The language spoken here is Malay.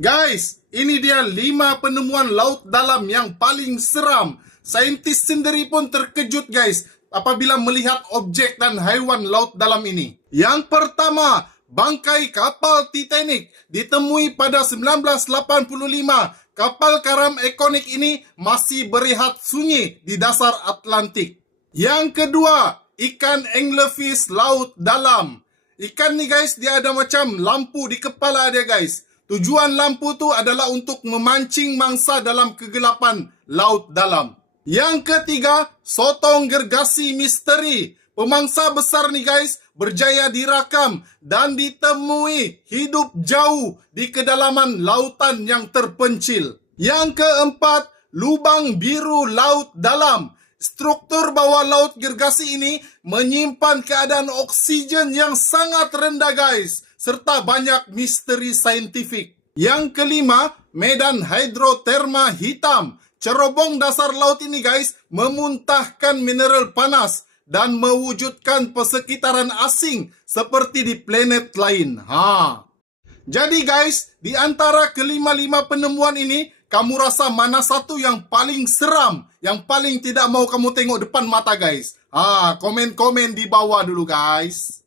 Guys, ini dia 5 penemuan laut dalam yang paling seram. Saintis sendiri pun terkejut guys apabila melihat objek dan haiwan laut dalam ini. Yang pertama, bangkai kapal Titanic ditemui pada 1985. Kapal karam ikonik ini masih berehat sunyi di dasar Atlantik. Yang kedua, ikan anglerfish laut dalam. Ikan ni guys, dia ada macam lampu di kepala dia guys. Tujuan lampu tu adalah untuk memancing mangsa dalam kegelapan laut dalam. Yang ketiga, sotong gergasi misteri. Pemangsa besar ni guys berjaya dirakam dan ditemui hidup jauh di kedalaman lautan yang terpencil. Yang keempat, lubang biru laut dalam. Struktur bawah laut gergasi ini menyimpan keadaan oksigen yang sangat rendah guys, serta banyak misteri saintifik. Yang kelima, medan hidroterma hitam. Cerobong dasar laut ini guys memuntahkan mineral panas dan mewujudkan persekitaran asing seperti di planet lain. Jadi guys, di antara kelima-lima penemuan ini, kamu rasa mana satu yang paling seram, yang paling tidak mau kamu tengok depan mata guys? Komen-komen di bawah dulu guys.